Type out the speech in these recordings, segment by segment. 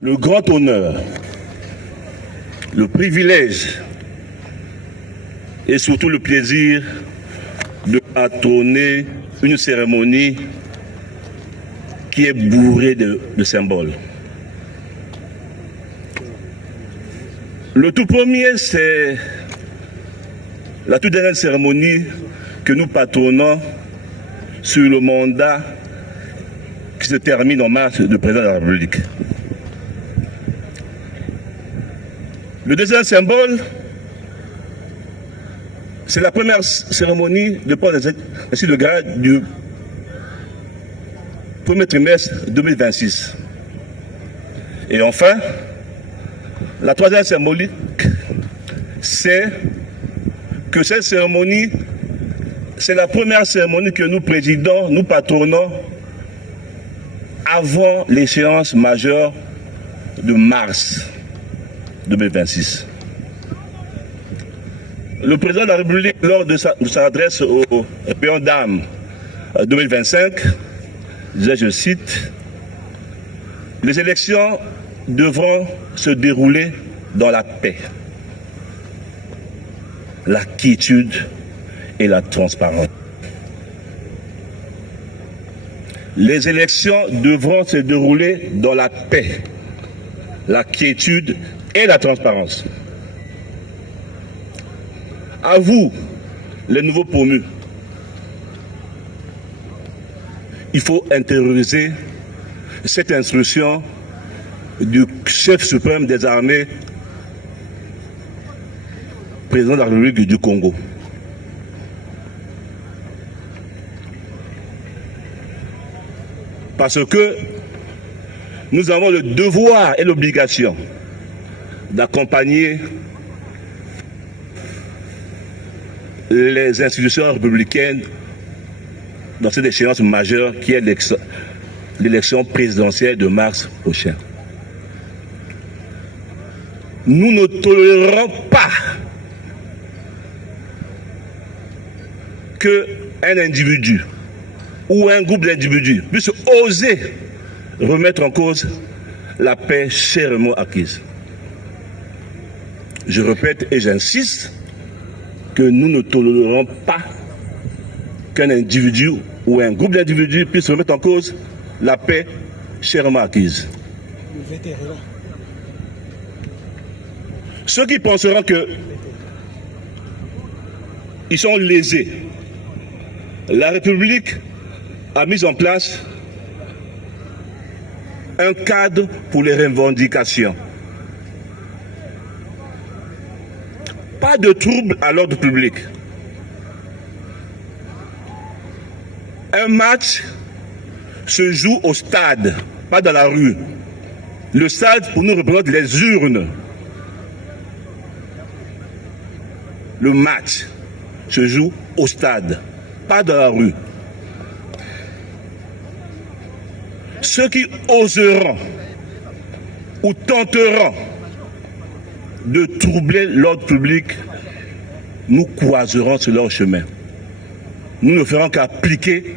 le grand honneur, le privilège et surtout le plaisir de patronner une cérémonie qui est bourrée de symboles. Le tout premier, c'est la toute dernière cérémonie que nous patronnons sur le mandat qui se termine en mars du président de la République. Le deuxième symbole, c'est la première cérémonie de port ainsi de grade du premier trimestre 2026. Et enfin, la troisième symbolique, c'est que cette cérémonie, c'est la première cérémonie que nous présidons, nous patronnons avant l'échéance majeure de mars 2026. Le président de la République, lors de sa adresse au Péon d'âme 2025, disait, je cite, « Les élections devront se dérouler dans la paix, la quiétude et la transparence. » Les élections devront se dérouler dans la paix, la quiétude et la transparence. À vous, les nouveaux promus, il faut intérioriser cette instruction du chef suprême des armées, président de la République du Congo. Parce que nous avons le devoir et l'obligation d'accompagner les institutions républicaines dans cette échéance majeure qui est l'élection présidentielle de mars prochain. Nous ne tolérerons pas qu'un individu ou un groupe d'individus puisse oser remettre en cause la paix chèrement acquise. Je répète et j'insiste que nous ne tolérerons pas qu'un individu ou un groupe d'individus puisse remettre en cause la paix chèrement acquise. Ceux qui penseront qu'ils sont lésés, la République a mis en place un cadre pour les revendications. Pas de troubles à l'ordre public. Un match se joue au stade, pas dans la rue. Le stade, pour nous, représente les urnes. Le match se joue au stade, pas dans la rue. Ceux qui oseront ou tenteront de troubler l'ordre public, nous croiserons sur leur chemin. Nous ne ferons qu'appliquer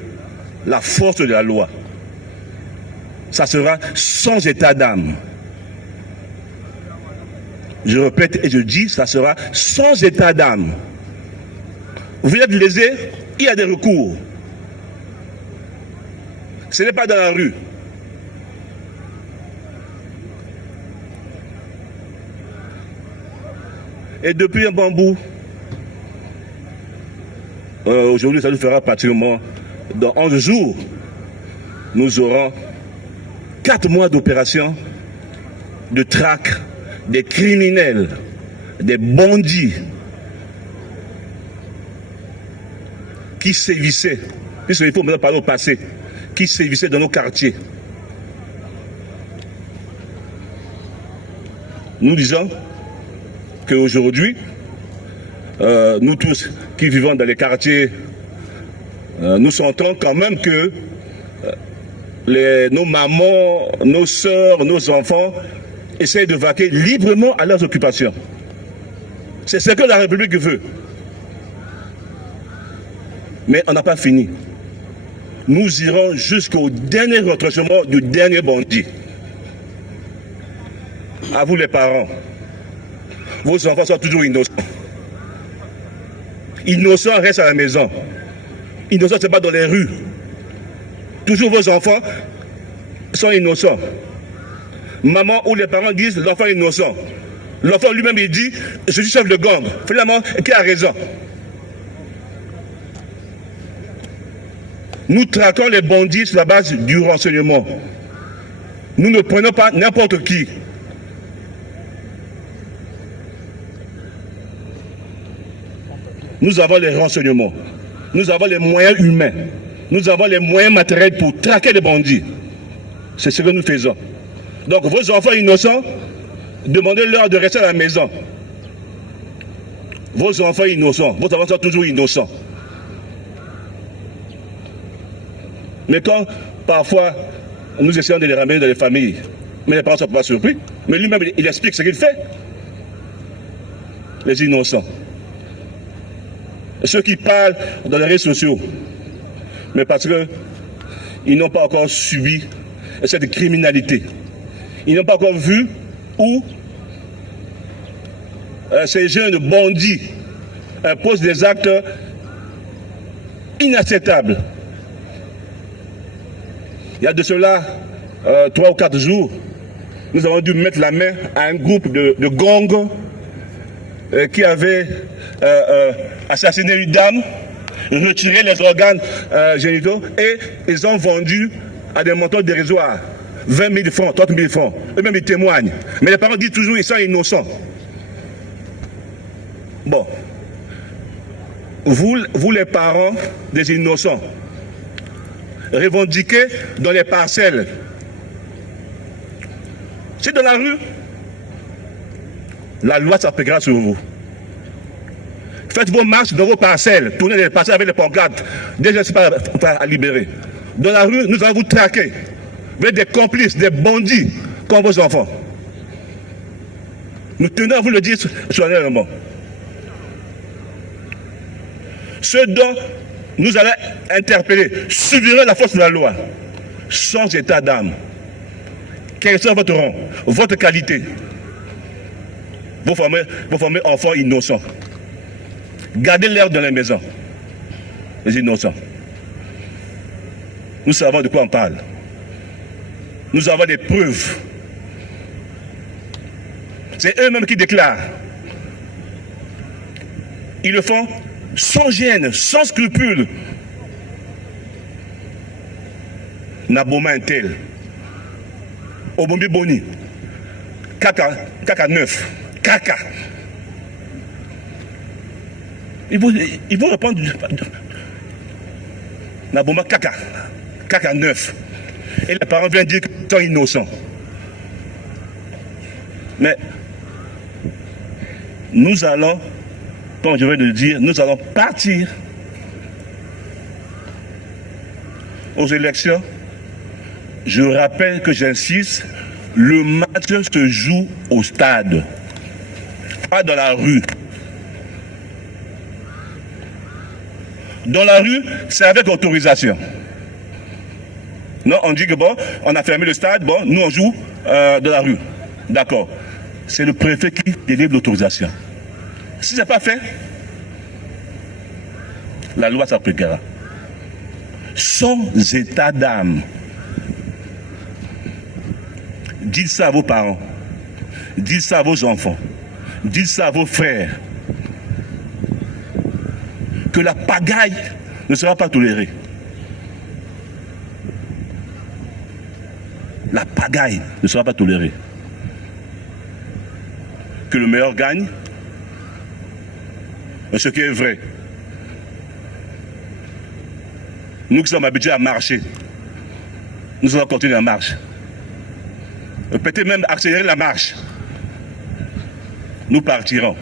la force de la loi. Ça sera sans état d'âme. Je répète et je dis, ça sera sans état d'âme. Vous êtes lésé, il y a des recours. Ce n'est pas dans la rue. Et depuis un bon bout, aujourd'hui ça nous fera pratiquement, dans 11 jours, nous aurons 4 mois d'opération de traque des criminels, des bandits qui sévissaient, puisqu'il faut maintenant parler au passé, qui sévissaient dans nos quartiers. Nous disons qu'aujourd'hui, nous tous qui vivons dans les quartiers, nous sentons quand même que nos mamans, nos sœurs, nos enfants essayent de vaquer librement à leurs occupations. C'est ce que la République veut. Mais on n'a pas fini. Nous irons jusqu'au dernier retranchement du dernier bandit. à vous les parents, vos enfants sont toujours innocents. Innocents restent à la maison. Innocents, ce n'est pas dans les rues. Toujours vos enfants sont innocents. Maman ou les parents disent l'enfant est innocent. L'enfant lui-même il dit je suis chef de gang. Finalement, qui a raison? Nous traquons les bandits sur la base du renseignement. Nous ne prenons pas n'importe qui. Nous avons les renseignements. Nous avons les moyens humains. Nous avons les moyens matériels pour traquer les bandits. C'est ce que nous faisons. Donc vos enfants innocents, demandez-leur de rester à la maison. Vos enfants innocents, vos enfants sont toujours innocents. Mais quand parfois nous essayons de les ramener dans les familles, mais les parents ne sont pas surpris, mais lui-même il explique ce qu'il fait. Les innocents. Ceux qui parlent dans les réseaux sociaux, mais parce qu'ils n'ont pas encore subi cette criminalité. Ils n'ont pas encore vu où ces jeunes bandits posent des actes inacceptables. Il y a de cela 3 ou 4 jours, nous avons dû mettre la main à un groupe de gangs qui avait assassiné une dame, retiré les organes génitaux et ils ont vendu à des montants dérisoires. 20 000 francs, 30 000 francs. Eux-mêmes ils témoignent. Mais les parents disent toujours qu'ils sont innocents. Bon. Vous les parents des innocents, revendiquez dans les parcelles. C'est dans la rue. La loi s'appliquera sur vous. Faites vos marches dans vos parcelles. Tournez les parcelles avec les pancartes. Déjà, c'est pas à libérer. Dans la rue, nous allons vous traquer. Vous êtes des complices, des bandits, comme vos enfants. Nous tenons à vous le dire solennellement. Ceux dont nous allons interpeller subiront la force de la loi, sans état d'âme. Quel soit votre rang, votre qualité, vous formez enfants innocents. Gardez-les dans les maisons, les innocents. Nous savons de quoi on parle. Nous avons des preuves. C'est eux-mêmes qui déclarent. Ils le font sans gêne, sans scrupule. Naboma Intel, Obombi Boni, Kaka 9, Kaka. Ils vont répondre Naboma Kaka 9. Et les parents viennent dire qu'ils sont innocents. Mais nous allons, comme je viens de le dire, nous allons partir aux élections. Je rappelle que j'insiste, le match se joue au stade, pas dans la rue. Dans la rue, c'est avec autorisation. Non, on dit que bon, on a fermé le stade, bon, nous on joue dans la rue. D'accord. C'est le préfet qui délivre l'autorisation. Si ce n'est pas fait, la loi s'appliquera. Sans état d'âme. Dites ça à vos parents. Dites ça à vos enfants. Dites ça à vos frères. Que la pagaille ne sera pas tolérée. La pagaille ne sera pas tolérée. Que le meilleur gagne. Ce qui est vrai. Nous qui sommes habitués à marcher, nous allons continuer la marche. Peut-être même accélérer la marche. Nous partirons.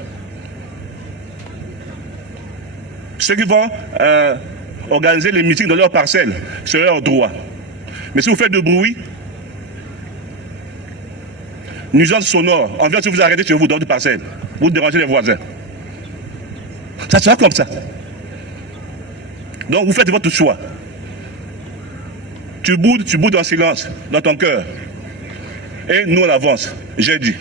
Ceux qui vont organiser les meetings dans leur parcelle, c'est leur droit. Mais si vous faites du bruit, nuisance sonore, on vient si vous arrêtez chez vous dans votre parcelle, vous dérangez les voisins. Ça sera comme ça. Donc vous faites votre choix. Tu boudes en silence, dans ton cœur. et nous on avance. J'ai dit.